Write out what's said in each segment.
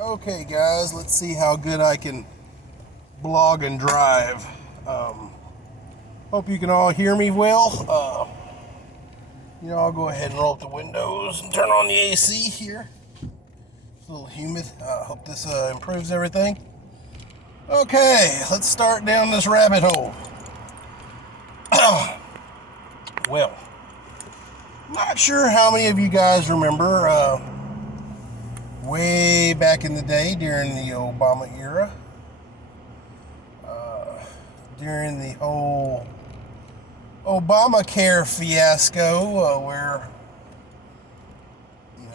Okay, guys, let's see how good I can blog and drive. Hope you can all hear me well. I'll go ahead and roll up the windows and turn on the AC here. It's a little humid. Hope this improves everything. Okay, let's start down this rabbit hole. Well, not sure how many of you guys remember way back in the day during the Obama era, during the whole Obamacare fiasco, where it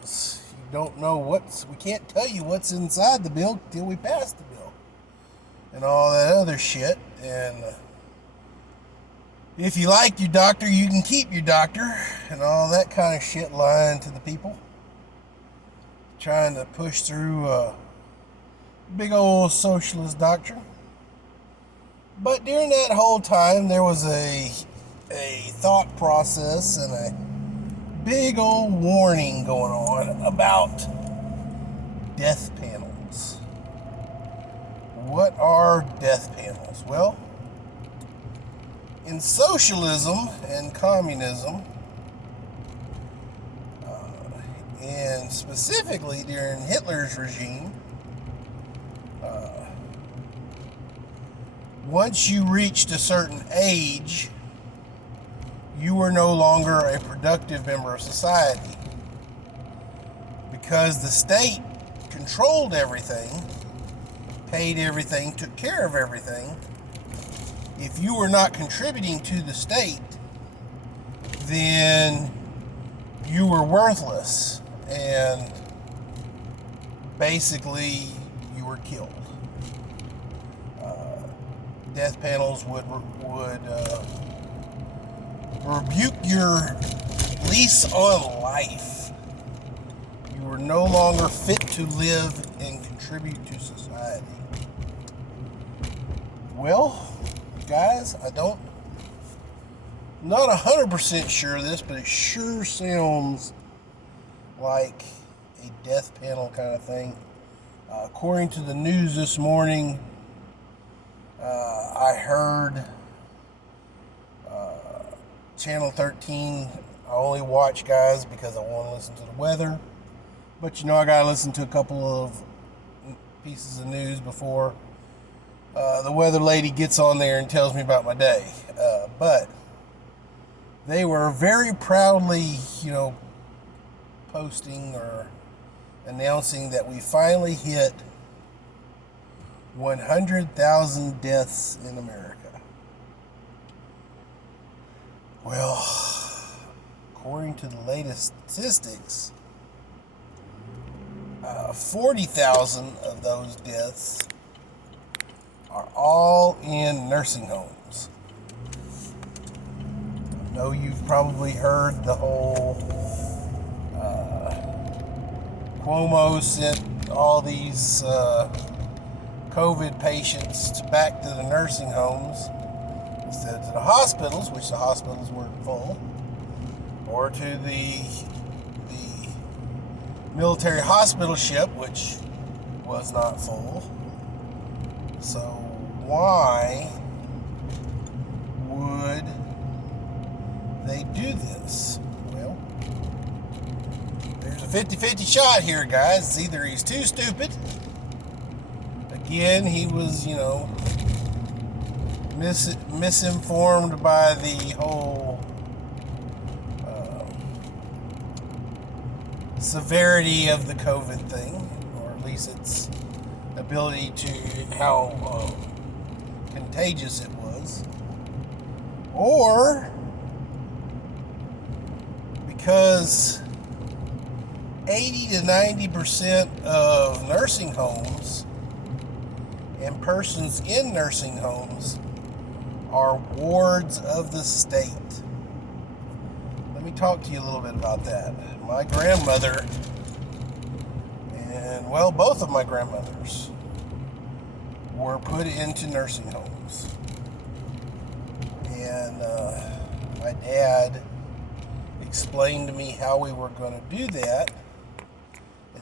was, you don't know we can't tell you what's inside the bill till we pass the bill and all that other shit. And if you like your doctor, you can keep your doctor and all that kind of shit, lying to the people, trying to push through a big old socialist doctrine. But during that whole time, there was a thought process and a big old warning going on about death panels. What are death panels? Well, in socialism and communism, and specifically during Hitler's regime, once you reached a certain age, you were no longer a productive member of society, because the state controlled everything, paid everything, took care of everything. If you were not contributing to the state, then you were worthless, and basically you were killed. Death panels would rebuke your lease on life. You were no longer fit to live and contribute to society. Well, guys, not 100% sure of this, but it sure sounds like a death panel kind of thing. According to the news this morning, I heard Channel 13. I only watch, guys, because I want to listen to the weather. But I gotta listen to a couple of pieces of news before the weather lady gets on there and tells me about my day. But they were very proudly, posting or announcing that we finally hit 100,000 deaths in America. Well, according to the latest statistics, 40,000 of those deaths are all in nursing homes. I know you've probably heard the whole Cuomo sent all these COVID patients back to the nursing homes instead of to the hospitals, which the hospitals weren't full, or to the military hospital ship, which was not full. So why would they do this? Well, there's a 50-50 shot here, guys. It's either he's too stupid. Again, he was, misinformed by the whole severity of the COVID thing, or at least its ability to how contagious it was, or because 80 to 90% of nursing homes and persons in nursing homes are wards of the state. Let me talk to you a little bit about that. My grandmother, and both of my grandmothers were put into nursing homes. And my dad explained to me how we were going to do that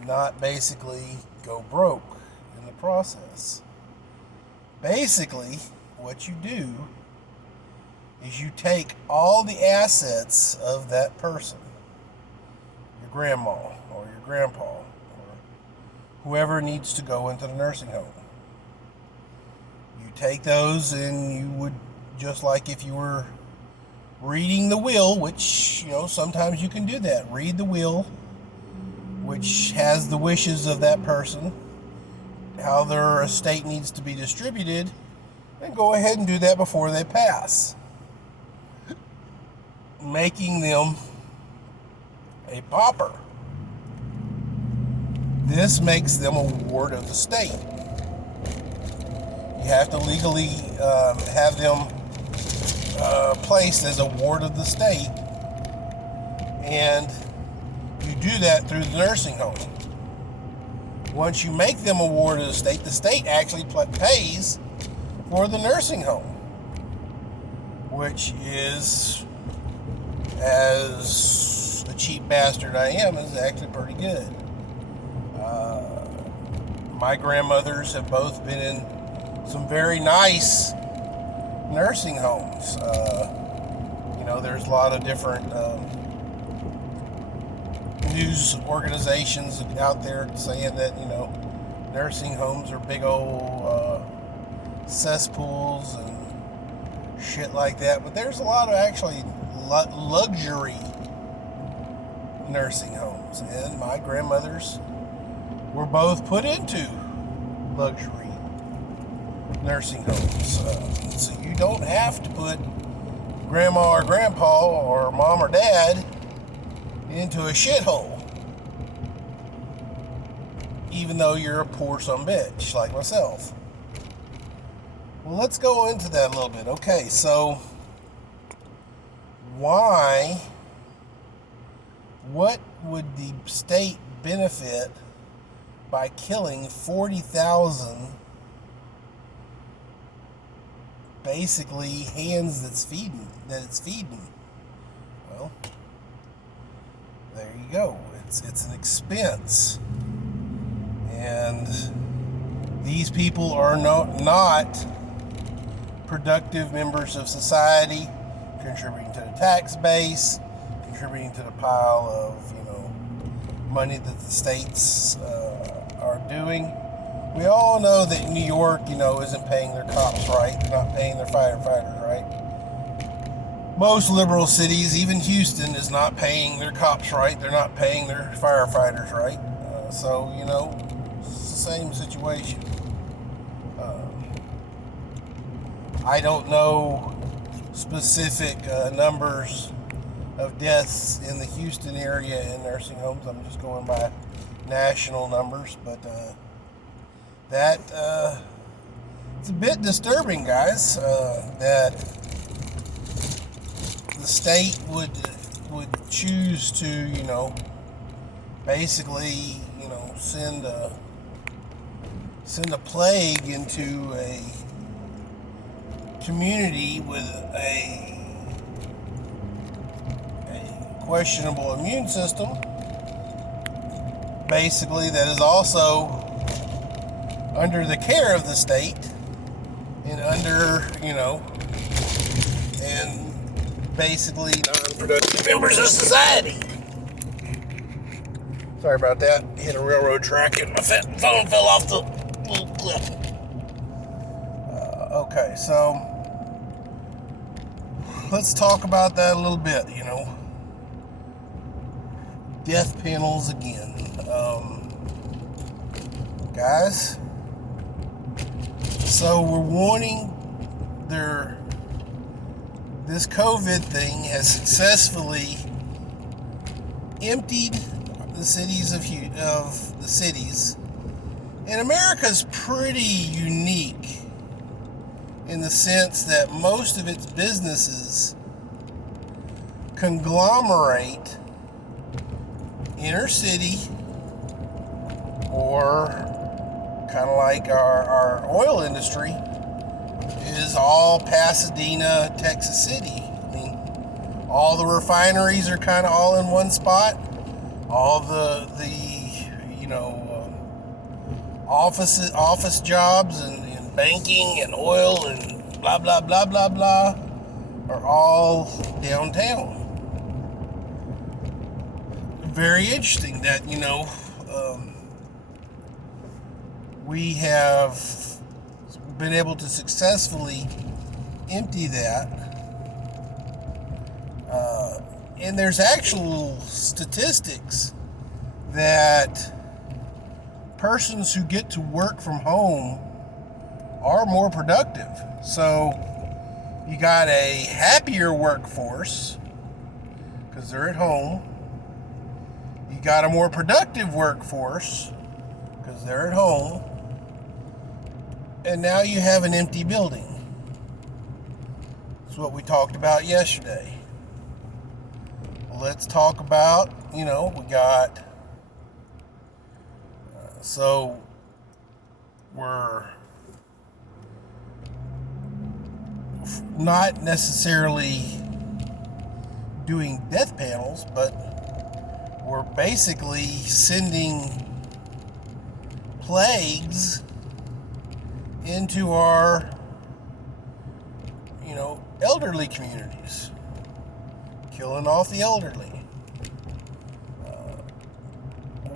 and not basically go broke in the process. Basically, what you do is you take all the assets of that person, your grandma or your grandpa or whoever needs to go into the nursing home. You take those and you would, just like if you were reading the will, which, sometimes you can do that. Read the will, which has the wishes of that person, how their estate needs to be distributed, and go ahead and do that before they pass, making them a pauper. This makes them a ward of the state. You have to legally have them placed as a ward of the state, and you do that through the nursing home. Once you make them a ward of the state actually pays for the nursing home, which is, as a cheap bastard I am, is actually pretty good. My grandmothers have both been in some very nice nursing homes. There's a lot of different news organizations out there saying that, nursing homes are big old cesspools and shit like that. But there's a lot of actually luxury nursing homes. And my grandmothers were both put into luxury nursing homes. So you don't have to put grandma or grandpa or mom or dad into a shithole, even though you're a poor sumbitch like myself. Well, let's go into that a little bit. Okay, so what would the state benefit by killing 40,000 basically hands that it's feeding? Well, there you go. It's an expense, and these people are not productive members of society, contributing to the tax base, contributing to the pile of money that the states are doing. We all know that New York, isn't paying their cops right. They're not paying their firefighters right. Most liberal cities, even Houston, is not paying their cops right. They're not paying their firefighters right. So, it's the same situation. I don't know specific numbers of deaths in the Houston area in nursing homes. I'm just going by national numbers, but it's a bit disturbing, guys, that the state would choose to, basically, send a plague into a community with a questionable immune system, basically, that is also under the care of the state and under, and basically non-productive members of society. Sorry about that. Hit a railroad track and my phone fell off the little cliff. Okay, so let's talk about that a little bit, Death panels again. Guys, so we're warning this COVID thing has successfully emptied the cities of the cities. And America's pretty unique in the sense that most of its businesses conglomerate inner city, or kind of like our oil industry is all Pasadena, Texas City. I mean, all the refineries are kind of all in one spot. All the office jobs and banking and oil and blah blah blah blah blah are all downtown. Very interesting that we have been able to successfully empty that. And there's actual statistics that persons who get to work from home are more productive. So you got a happier workforce because they're at home. You got a more productive workforce because they're at home. And now you have an empty building. That's what we talked about yesterday. Let's talk about, we got, so we're not necessarily doing death panels, but we're basically sending plagues into our, elderly communities. Killing off the elderly.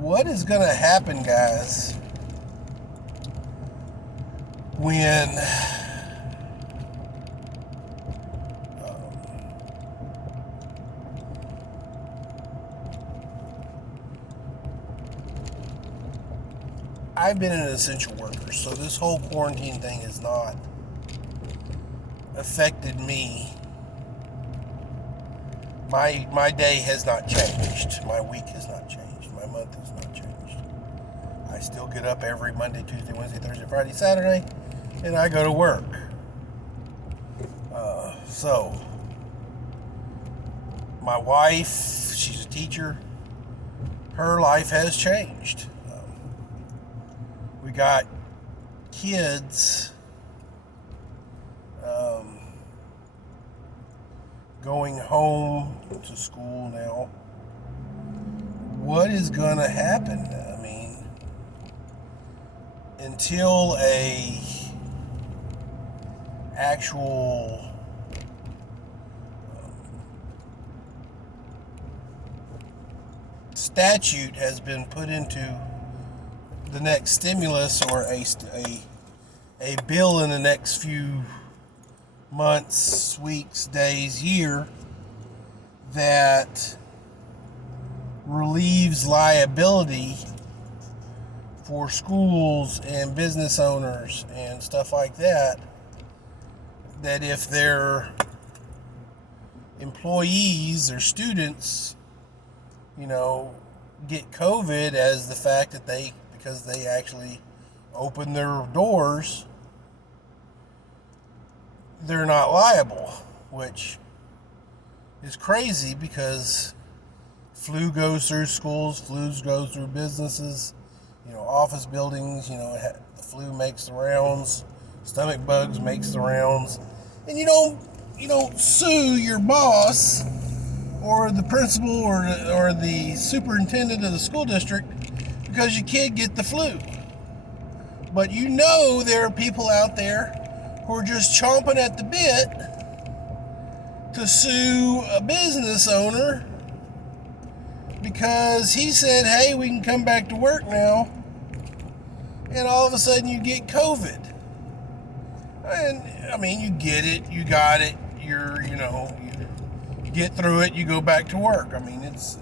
What is going to happen, guys, when I've been an essential worker, so this whole quarantine thing has not affected me. My day has not changed. My week has not changed. My month has not changed. I still get up every Monday, Tuesday, Wednesday, Thursday, Friday, Saturday, and I go to work. So, my wife, she's a teacher. Her life has changed. We got kids going home to school now. What is gonna happen? I mean, until a actual statute has been put into the next stimulus or a bill in the next few months, weeks, days, year that relieves liability for schools and business owners and stuff like that, that if their employees or students, get COVID as the fact that because they actually open their doors, they're not liable, which is crazy because flu goes through schools, flu goes through businesses, office buildings, the flu makes the rounds, stomach bugs makes the rounds, and you don't sue your boss or the principal or the superintendent of the school district because your kid get the flu. But there are people out there who are just chomping at the bit to sue a business owner because he said, hey, we can come back to work now, and all of a sudden you get COVID. And, I mean, you get it, you got it, you get through it, you go back to work. I mean, it's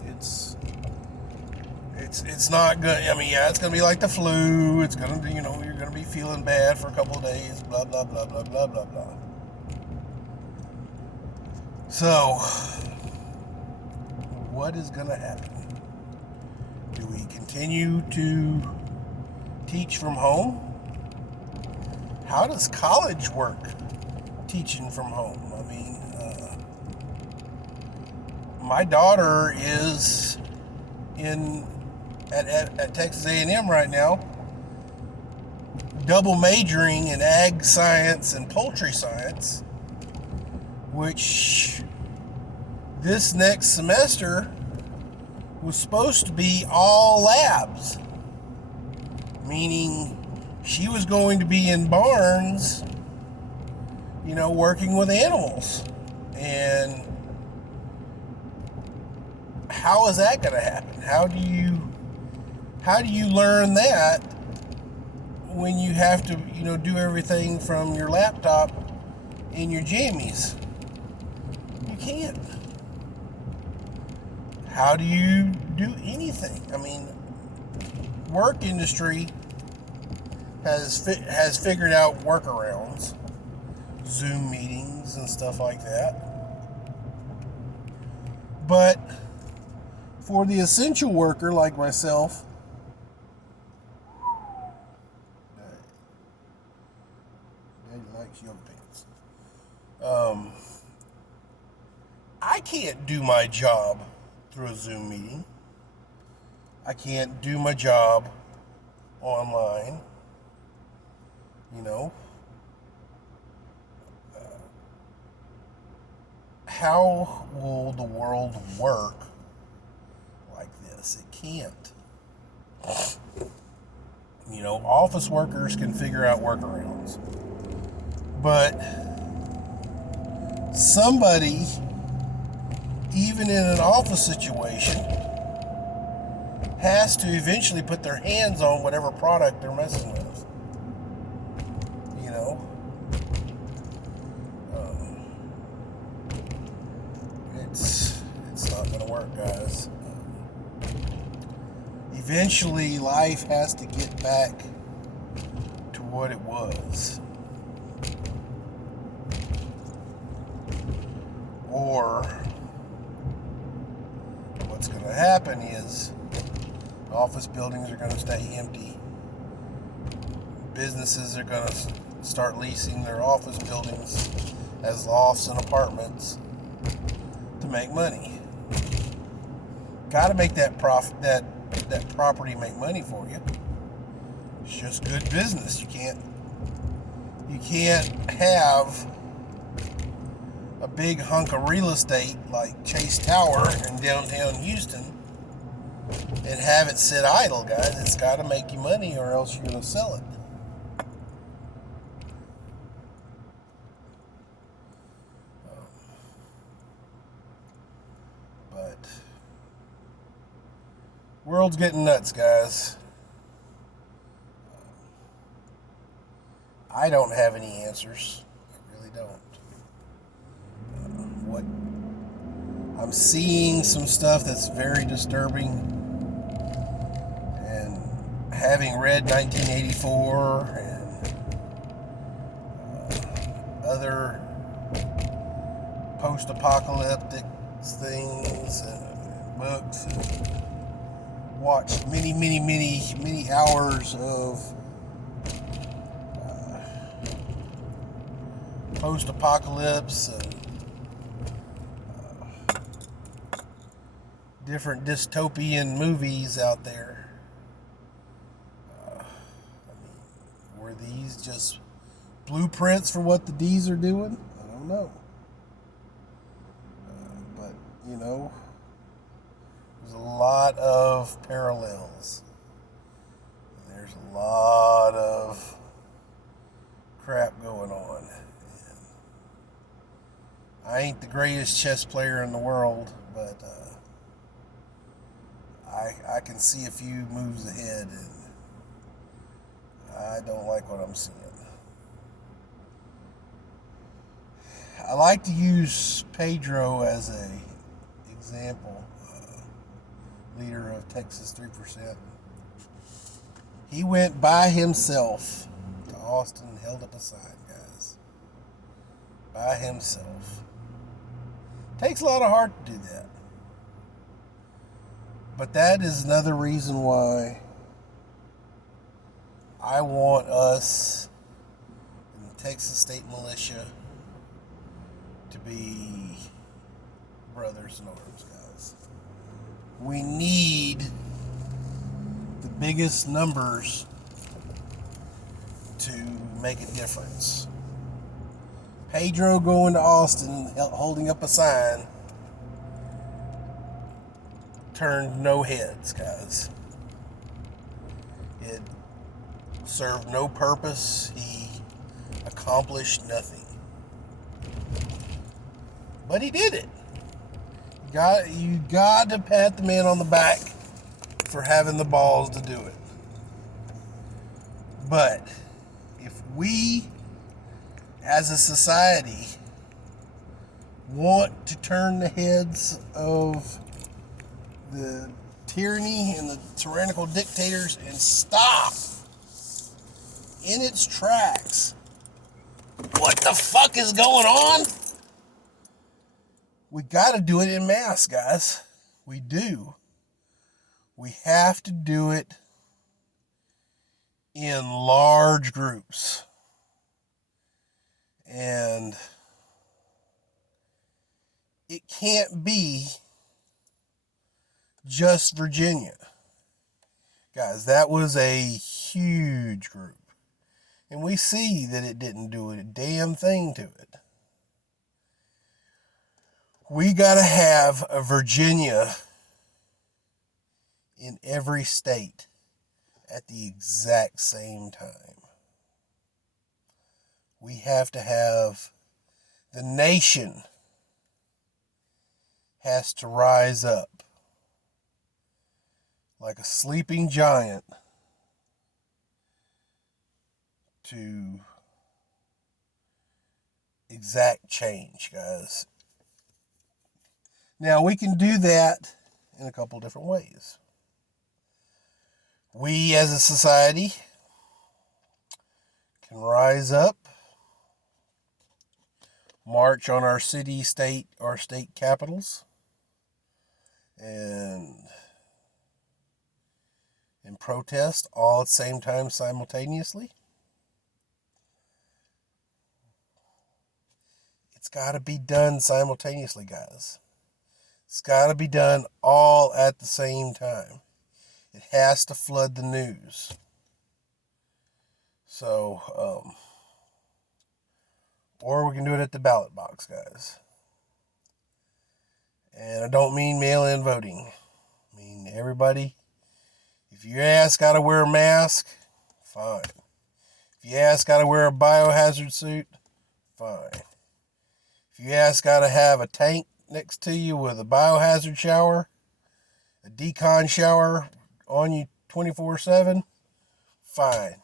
not good. I mean, yeah, it's going to be like the flu. It's going to, you're going to be feeling bad for a couple of days, blah, blah, blah, blah, blah, blah, blah. So, what is going to happen? Do we continue to teach from home? How does college work teaching from home? I mean, my daughter is at Texas A&M right now, double majoring in ag science and poultry science, which this next semester was supposed to be all labs. meaning she was going to be in barns, working with animals. And how is that going to happen? How do you learn that when you have to, do everything from your laptop in your jammies? You can't. How do you do anything? I mean, work industry has figured out workarounds, Zoom meetings and stuff like that. But for the essential worker like myself, Daddy likes yoga pants. I can't do my job through a Zoom meeting. I can't do my job online. How will the world work like this? It can't. Office workers can figure out workarounds. But somebody, even in an office situation, has to eventually put their hands on whatever product they're messing with. It's not going to work, guys. Eventually, life has to get back to what it was. Or what's going to happen is office buildings are going to stay empty. Businesses are going to start leasing their office buildings as lofts and apartments to make money. Got to make that property make money for you. It's just good business. You can't have a big hunk of real estate like Chase Tower in downtown Houston and have it sit idle, guys. It's got to make you money, or else you're going to sell it. But world's getting nuts, guys. I don't have any answers. I really don't. I'm seeing some stuff that's very disturbing, and having read 1984 and other post-apocalyptic things and books, and watched many hours of post-apocalypse and different dystopian movies out there. Were these just blueprints for what the D's are doing? I don't know. But, there's a lot of parallels. There's a lot of crap going on. And I ain't the greatest chess player in the world, but I can see a few moves ahead, and I don't like what I'm seeing. I like to use Pedro as an example, leader of Texas 3%. He went by himself to Austin and held up a sign, guys. By himself. Takes a lot of heart to do that. But that is another reason why I want us in the Texas State Militia to be brothers in arms, guys. We need the biggest numbers to make a difference. Pedro going to Austin, holding up a sign, turned no heads, guys. served no purpose. He accomplished nothing. But he did it. You got to pat the man on the back for having the balls to do it. But if we, as a society, want to turn the heads of the tyranny and the tyrannical dictators and stop in its tracks what the fuck is going on, we got to do it en masse, guys. We do. We have to do it in large groups. And it can't be just Virginia. Guys, that was a huge group. And we see that it didn't do a damn thing to it. We got to have a Virginia in every state at the exact same time. We have to have the nation has to rise up like a sleeping giant to exact change, guys. Now, we can do that in a couple different ways. We as a society can rise up, march on our city, state, our state capitals, and protest all at the same time simultaneously. It's got to be done simultaneously, guys. It's got to be done all at the same time. It has to flood the news. So, or we can do it at the ballot box, guys. And I don't mean mail-in voting. I mean everybody. If your ass got to wear a mask, fine. If your ass got to wear a biohazard suit, fine. If your ass got to have a tank next to you with a biohazard shower, a decon shower on you 24/7, fine.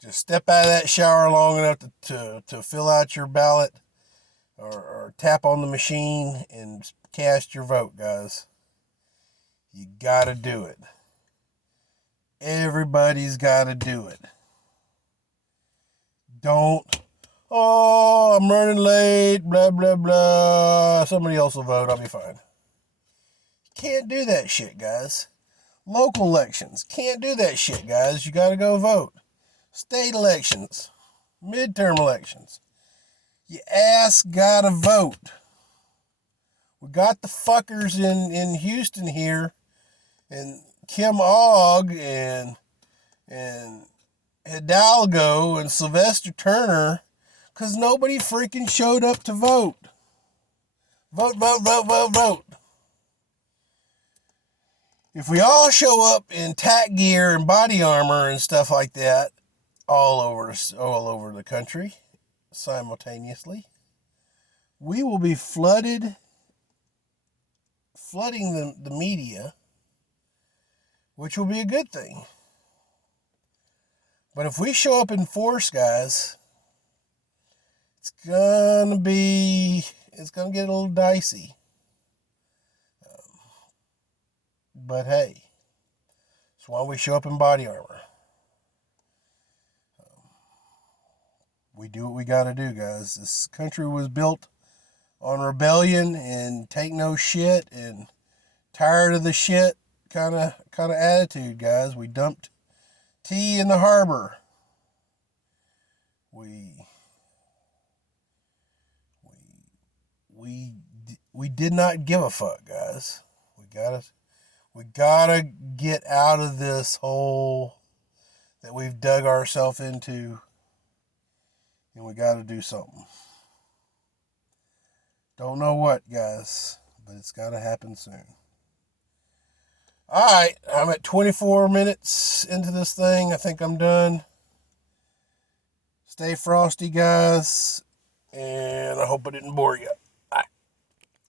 Just step out of that shower long enough to fill out your ballot or tap on the machine and cast your vote, guys. You got to do it. Everybody's got to do it. Don't, oh, I'm running late, blah, blah, blah. Somebody else will vote. I'll be fine. Can't do that shit, guys. Local elections. Can't do that shit, guys. You got to go vote. State elections. Midterm elections. Your ass got to vote. We got the fuckers in Houston here, and Kim Ogg and Hidalgo and Sylvester Turner, because nobody freaking showed up to vote. Vote, vote, vote, vote, vote. If we all show up in tack gear and body armor and stuff like that all over the country simultaneously, we will be flooding the media, which will be a good thing. But if we show up in force, guys, it's gonna get a little dicey. But hey, that's why we show up in body armor. We do what we gotta do, guys. This country was built on rebellion and take no shit and tired of the shit kind of attitude, guys. We dumped tea in the harbor. We did not give a fuck, guys. We gotta get out of this hole that we've dug ourselves into, and we gotta do something. Don't know what, guys, but it's gotta happen soon. All right, I'm at 24 minutes into this thing. I think I'm done. Stay frosty, guys, and I hope I didn't bore you.